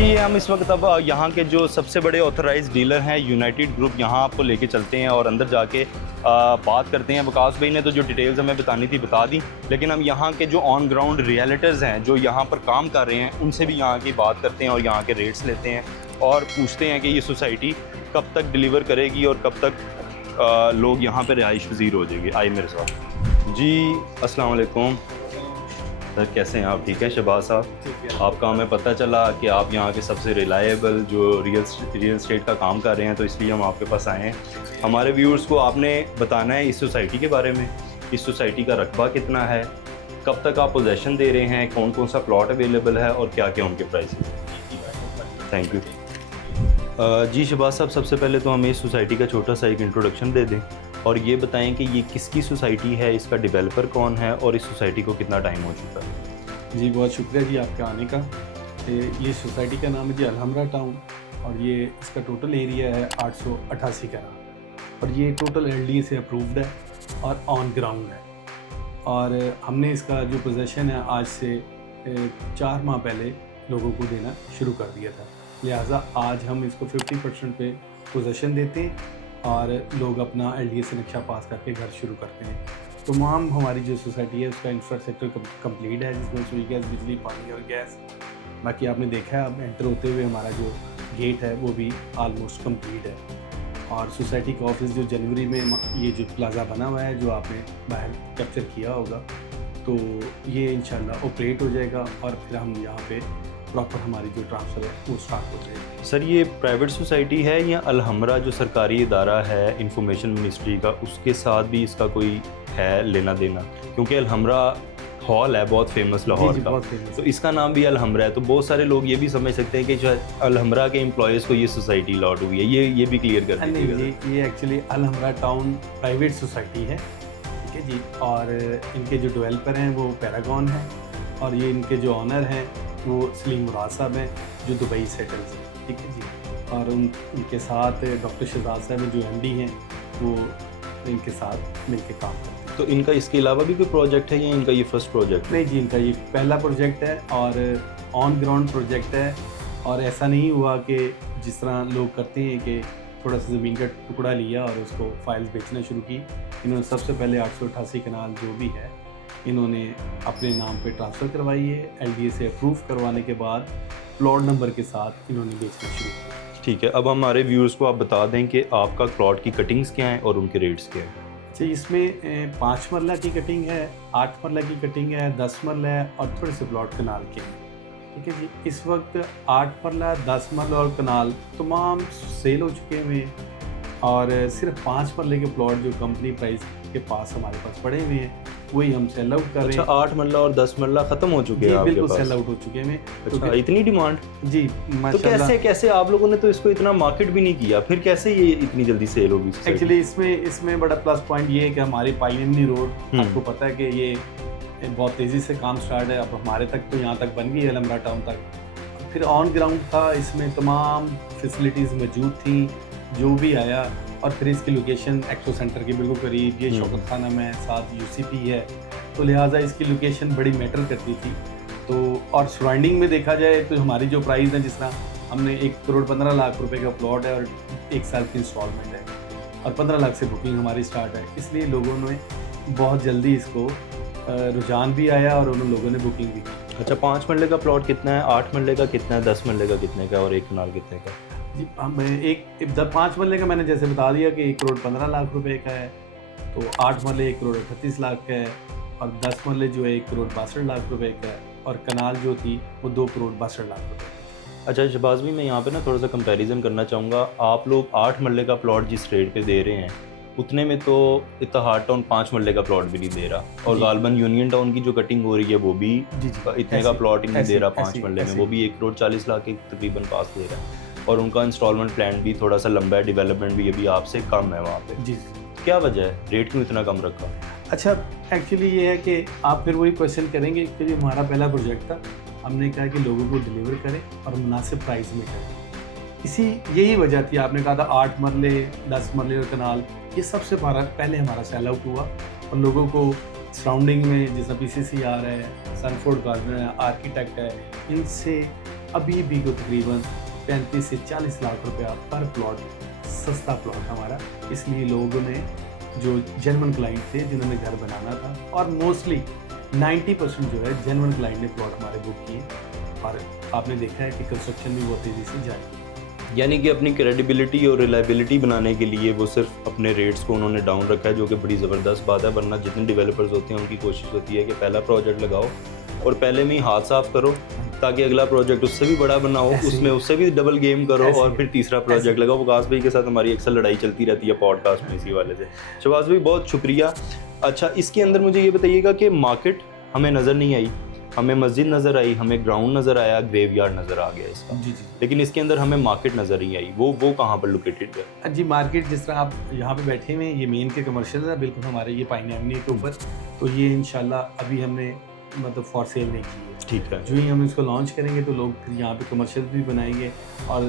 जी हम इस वक्त अब यहाँ के जो सबसे बड़े ऑथराइज्ड डीलर हैं यूनाइटेड ग्रुप, यहाँ आपको लेके चलते हैं और अंदर जाके बात करते हैं। वकास भाई ने तो जो डिटेल्स हमें बतानी थी बता दी, लेकिन हम यहाँ के जो ऑन ग्राउंड रियलिटर्स हैं जो यहाँ पर काम कर रहे हैं उनसे भी यहाँ की बात करते हैं और यहाँ के रेट्स लेते हैं और पूछते हैं कि ये सोसाइटी कब तक डिलीवर करेगी और कब तक लोग यहाँ पर रिहाइश पजीर हो जाएगी। आइए मेरे साथ। जी अस्सलाम वालेकुम सर, कैसे हैं आप? ठीक है शहबाज साहब, आपका हमें पता चला कि आप यहाँ के सबसे रिलायबल जो रियल एस्टेट का काम कर रहे हैं, तो इसलिए हम आपके पास आए हैं। हमारे व्यूअर्स को आपने बताना है इस सोसाइटी के बारे में, इस सोसाइटी का रकबा कितना है, कब तक आप पोजेसन दे रहे हैं, कौन कौन सा प्लॉट अवेलेबल है और क्या क्या उनके प्राइस हैं। Thank you. जी शहबाज साहब, सबसे पहले तो हमें इस सोसाइटी का छोटा सा एक इंट्रोडक्शन दे दें और ये बताएं कि ये किसकी सोसाइटी है, इसका डेवलपर कौन है और इस सोसाइटी को कितना टाइम हो चुका है। जी बहुत शुक्रिया जी आपके आने का। ये सोसाइटी का नाम है जी अलहमरा टाउन और ये इसका टोटल एरिया है 888 कनाल और ये टोटल LDA से अप्रूव्ड है और ऑन ग्राउंड है। और हमने इसका जो पोजेसन है आज से 4 माह पहले लोगों को देना शुरू कर दिया था, लिहाजा आज हम इसको 50% पे पोजेसन देते हैं और लोग अपना LDA से नक्शा पास करके घर शुरू करते हैं। तो हमारी जो सोसाइटी है उसका इंफ्रास्ट्रक्चर कंप्लीट है, जिसमें रसोई गैस, बिजली, पानी और गैस। बाकी आपने देखा है अब एंटर होते हुए हमारा जो गेट है वो भी ऑलमोस्ट कंप्लीट है। और सोसाइटी का ऑफिस जो जनवरी में ये जो प्लाजा बना हुआ है जो आपने बाहर कैप्चर किया होगा, तो ये इंशाल्लाह ऑपरेट हो जाएगा और फिर हम यहाँ पे प्रॉपर हमारी जो ट्रांसफ़र है वो स्टार्ट हो जाएगी। सर ये प्राइवेट सोसाइटी है या अलहमरा जो सरकारी इदारा है इंफॉर्मेशन मिनिस्ट्री का, उसके साथ भी इसका कोई है लेना देना? क्योंकि अलहमरा हॉल है बहुत फेमस लाहौर का, तो इसका नाम भी अलहमरा है, तो बहुत सारे लोग ये भी समझ सकते हैं कि जो अलहमरा के एम्प्लॉयज़ को ये सोसाइटी अलॉट हुई है। ये भी क्लियर कर दीजिएगा। जी ये actually Alhamra town private society है, ठीक है जी। और इनके जो डेवलपर हैं वो पैरागॉन है और ये इनके जो ऑनर हैं वो सलीम मुराद साहब हैं जो दुबई सेटल्स हैं, ठीक है जी। और उनके साथ डॉक्टर शहजाद साहब जो MD हैं वो इनके साथ मिलकर काम करते हैं। तो इनका इसके अलावा भी कोई प्रोजेक्ट है या इनका ये फर्स्ट प्रोजेक्ट? नहीं जी, इनका ये पहला प्रोजेक्ट है और ऑन ग्राउंड प्रोजेक्ट है। और ऐसा नहीं हुआ कि जिस तरह लोग करते हैं कि थोड़ा सा ज़मीन का टुकड़ा लिया और उसको फाइल्स बेचना शुरू की। इन्होंने सबसे पहले 888 कनाल जो भी है इन्होंने अपने नाम पे ट्रांसफ़र करवाई है। LDA से अप्रूव करवाने के बाद प्लॉट नंबर के साथ इन्होंने बेचना शुरू किया। ठीक है, अब हमारे व्यूअर्स को आप बता दें कि आपका प्लॉट की कटिंग्स क्या हैं और उनके रेट्स क्या हैं। अच्छा, इसमें 5 मरला की कटिंग है, 8 मरला की कटिंग है, 10 मरला है और थोड़े से प्लॉट कनाल के हैं, ठीक है जी। इस वक्त 8 मरला, 10 मरला और कनाल तमाम सेल हो चुके हुए हैं और सिर्फ 5 मरले के प्लॉट जो कंपनी प्राइस के पास हमारे पास पड़े हुए हैं वही हम सेल आउट कर रहे हैं। 8 मरला और 10 मरला खत्म हो चुके हैं आपके बिल्कुल पास? सेल आउट हो चुके हैं। अच्छा, इतनी डिमांड? जी तो कैसे आप लोगों ने तो इसको इतना मार्केट भी नहीं किया, फिर कैसे ये इतनी जल्दी सेल होगी? एक्चुअली इसमें बड़ा प्लस पॉइंट ये है कि हमारी पाइनियरी रोड, आपको पता है कि ये बहुत तेज़ी से काम स्टार्ट है। अब हमारे तक तो यहाँ तक बन गई है अलहमरा टाउन तक। फिर ऑन ग्राउंड था, इसमें तमाम फैसिलिटीज़ मौजूद थी जो भी आया। और फिर इसकी लोकेशन एक्सपो सेंटर के बिल्कुल करीब, ये शौकत खाना में साथ UCP है, तो लिहाजा इसकी लोकेशन बड़ी मैटर करती थी। तो और सराउंडिंग में देखा जाए तो हमारी जो प्राइस है, जिस तरह हमने 1 करोड़ 15 लाख रुपए का प्लॉट है और 1 साल की इंस्टॉलमेंट है और 15 लाख से बुकिंग हमारी स्टार्ट है, इसलिए लोगों ने बहुत जल्दी इसको रुझान भी आया और उन लोगों ने बुकिंग भी की। अच्छा, 5 मरले का प्लॉट कितना है, 8 मरले का कितना है, 10 मरले का कितने का और 1 कनाल कितने का? जी हम 5 मरले का मैंने जैसे बता दिया कि 1 करोड़ 15 लाख रुपए का है, तो 8 मरले 1 करोड़ 38 लाख का है और 10 मरले जो है 1 करोड़ 62 लाख रुपए का है और कनाल जो थी वो 2 करोड़ 62 लाख रुपए। अच्छा शहबाज भी, मैं यहाँ पे ना थोड़ा सा कंपैरिजन करना चाहूँगा। आप लोग 8 मरले का प्लॉट जिस रेट पे दे रहे हैं उतने में तो इत्तेहाद टाउन 5 मरले का प्लॉट भी नहीं दे रहा, और गालबन यूनियन टाउन की जो कटिंग हो रही है वो भी इतने का प्लॉट ही नहीं दे रहा 5 मरले में, वो भी 1 करोड़ 40 लाख के तकरीबन पास दे रहा है और उनका इंस्टॉलमेंट प्लान भी थोड़ा सा लंबा है, डेवलपमेंट भी अभी आपसे कम है वहाँ पे। जी क्या वजह है, रेट क्यों इतना कम रखा? अच्छा, एक्चुअली ये है कि आप फिर वही क्वेश्चन करेंगे कि जो हमारा पहला प्रोजेक्ट था, हमने कहा कि लोगों को डिलीवर करें और मुनासिब प्राइस में करें। यही वजह थी। आपने कहा था 8 मरले, 10 मरले और कनाल, ये सबसे पहले हमारा सेल आउट हुआ और लोगों को सराउंडिंग में जैसा PCCR है, सनफोर्ड गार्डनर है, आर्किटेक्ट है, इनसे अभी भी को तकरीबन 35 से 40 लाख रुपया पर प्लॉट, सस्ता प्लॉट हमारा। इसलिए लोगों ने जो जेन्युइन क्लाइंट थे जिन्होंने घर बनाना था, और मोस्टली 90% जो है जेन्युइन क्लाइंट ने प्लॉट हमारे बुक किए, और आपने देखा है कि कंस्ट्रक्शन भी बहुत तेज़ी से जारी है। यानी कि अपनी क्रेडिबिलिटी और रिलायबिलिटी बनाने के लिए वो सिर्फ अपने रेट्स को उन्होंने डाउन रखा है, जो कि बड़ी ज़बरदस्त बात है। वरना जितने डेवलपर्स होते हैं उनकी कोशिश होती है कि पहला प्रोजेक्ट लगाओ और पहले में ही हाथ साफ करो, ताकि अगला प्रोजेक्ट उससे भी बड़ा बना हो, उसमें उससे भी डबल गेम करो और फिर तीसरा प्रोजेक्ट लगाओ। वकास भाई के साथ हमारी अक्सर लड़ाई चलती रहती है पॉडकास्ट में इसी वाले से। शहबाज भाई बहुत शुक्रिया। अच्छा, इसके अंदर मुझे ये बताइएगा कि मार्केट हमें नज़र नहीं आई, हमें मस्जिद नज़र आई, हमें ग्राउंड नज़र आया, ग्रेवयार्ड नज़र आ गया इसका, जी जी। लेकिन इसके अंदर हमें मार्केट नज़र नहीं आई। वो कहाँ पर लोकेटेड है? जी, मार्केट जिस तरह आप यहाँ पे बैठे हुए हैं, ये मेन के कमर्शियल है बिल्कुल हमारे ये पाइन एवेन्यू के ऊपर। तो ये इंशाल्लाह अभी हमने मतलब फॉर सेल नहीं की है। ठीक है। जो ही हम इसको लॉन्च करेंगे तो लोग फिर यहाँ पे कमर्शियल भी बनाएंगे, और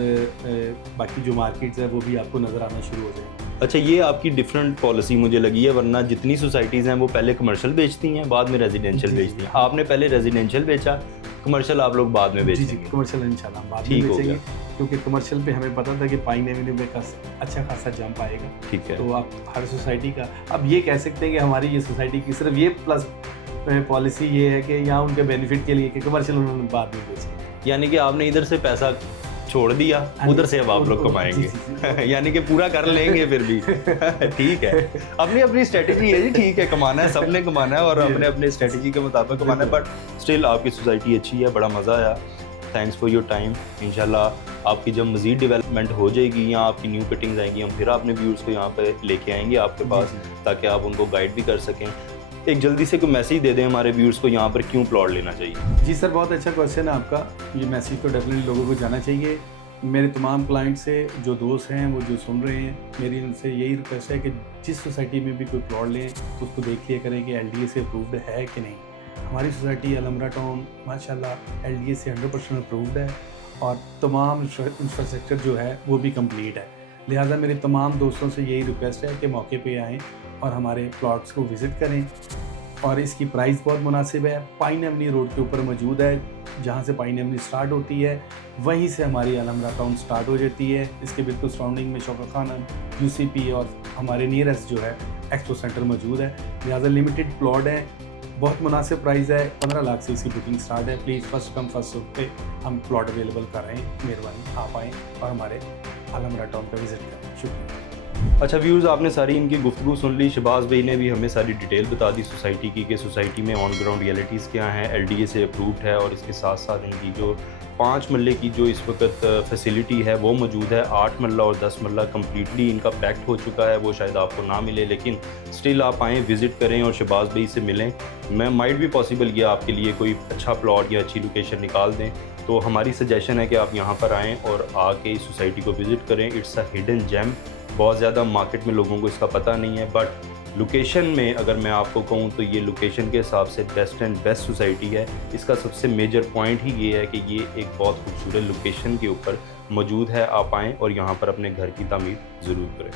बाकी जो मार्केट्स है वो भी आपको नज़र आना शुरू हो जाएंगे। अच्छा, ये आपकी डिफरेंट पॉलिसी मुझे लगी है, वरना जितनी सोसाइटीज़ हैं वो पहले कमर्शियल बेचती हैं, बाद में रेजिडेंशियल बेचती हैं। आपने पहले रेजिडेंशियल बेचा, कमर्शियल आप लोग बाद में जी जी, बेचेंगे। कमर्शियल इंशाल्लाह बाद में ठीक हो बेचेंगे, गया। क्योंकि कमर्शियल पे हमें पता था कि पाइन एवेन्यू में अच्छा खासा जंप आएगा। ठीक है। तो आप हर सोसाइटी का अब ये कह सकते हैं कि हमारी ये सोसाइटी की सिर्फ ये प्लस पॉलिसी ये है कि यहाँ उनके बेनिफिट के लिए कि कमर्शियल उन्होंने बाद में बेचे। यानी कि आपने इधर से पैसा छोड़ दिया, उधर से अब आप लोग कमाएंगे। यानी कि पूरा कर लेंगे फिर भी। ठीक है, अपनी अपनी स्ट्रेटजी है जी। ठीक है, कमाना है, सबने कमाना है और अपने अपने स्ट्रेटजी के मुताबिक कमाना है। बट स्टिल आपकी सोसाइटी अच्छी है, बड़ा मज़ा आया। Thanks for your time. इंशाल्लाह आपकी जब मज़ीद डेवलपमेंट हो जाएगी या आपकी न्यू फिटिंग्स आएंगी, हम फिर अपने व्यूअर्स को यहाँ पे लेके आएंगे आपके पास, ताकि आप उनको गाइड भी कर सकें। एक जल्दी से कोई मैसेज दे दें हमारे व्यूअर्स को, यहाँ पर क्यों प्लॉट लेना चाहिए? जी सर, बहुत अच्छा क्वेश्चन है आपका। ये मैसेज तो डेफिनेटली लोगों को जाना चाहिए। मेरे तमाम क्लाइंट से जो दोस्त हैं वो जो सुन रहे हैं, मेरी उनसे यही रिक्वेस्ट है कि जिस सोसाइटी में भी कोई प्लॉट लें तो उसको देख लिया करें कि LDA से अप्रूव्ड है कि नहीं। हमारी सोसाइटी अलहमरा टाउन माशाल्लाह LDA से 100% अप्रूव्ड है, और तमाम इंफ्रास्ट्रक्चर जो है वो भी कंप्लीट है। लिहाजा मेरे तमाम दोस्तों से यही रिक्वेस्ट है कि मौके पे आएँ और हमारे प्लॉट्स को विज़िट करें। और इसकी प्राइस बहुत मुनासिब है। पाइन एवेन्यू रोड के ऊपर मौजूद है, जहाँ से पाइन एवेन्यू स्टार्ट होती है वहीं से हमारी अलहमरा टाउन स्टार्ट हो जाती है। इसके बिल्कुल सराउंडिंग में शौकत खाना, UCP और हमारे नियरेस्ट जो है एक्सपो सेंटर मौजूद है। लिहाजा लिमिटेड प्लॉट है, बहुत मुनासिब प्राइस है, 15 लाख से इसकी बुकिंग स्टार्ट है। Please first come first serve पे हम प्लॉट अवेलेबल कर रहे हैं। मेहरबानी आप आएँ और हमारे अलहमरा टाउन पर विज़िट करें। शुक्रिया। अच्छा व्यूज़, आपने सारी इनकी गुफ्तगू सुन ली। शहबाज भाई ने भी हमें सारी डिटेल बता दी सोसाइटी की, कि सोसाइटी में ऑन ग्राउंड रियलिटीज़ क्या हैं, LDA से अप्रूव्ड है, और इसके साथ साथ इनकी जो 5 मरले की जो इस वक्त फैसिलिटी है वो मौजूद है। 8 मरला और 10 मरला कम्प्लीटली इनका पैक्ट हो चुका है। वो शायद आपको ना मिले, लेकिन स्टिल आप आएँ, विज़िट करें और शहबाज भाई से मिलें। मैं माइट भी पॉसिबल किया आपके लिए कोई अच्छा प्लॉट या अच्छी लोकेशन निकाल दें। तो हमारी सजेशन है कि आप यहाँ पर आएँ और आके इस सोसाइटी को विज़िट करें। It's a hidden gem. बहुत ज़्यादा मार्केट में लोगों को इसका पता नहीं है, बट लोकेशन में अगर मैं आपको कहूँ तो ये लोकेशन के हिसाब से बेस्ट एंड बेस्ट सोसाइटी है। इसका सबसे मेजर पॉइंट ही ये है कि ये एक बहुत खूबसूरत लोकेशन के ऊपर मौजूद है। आप आएँ और यहाँ पर अपने घर की तामीर ज़रूर करें।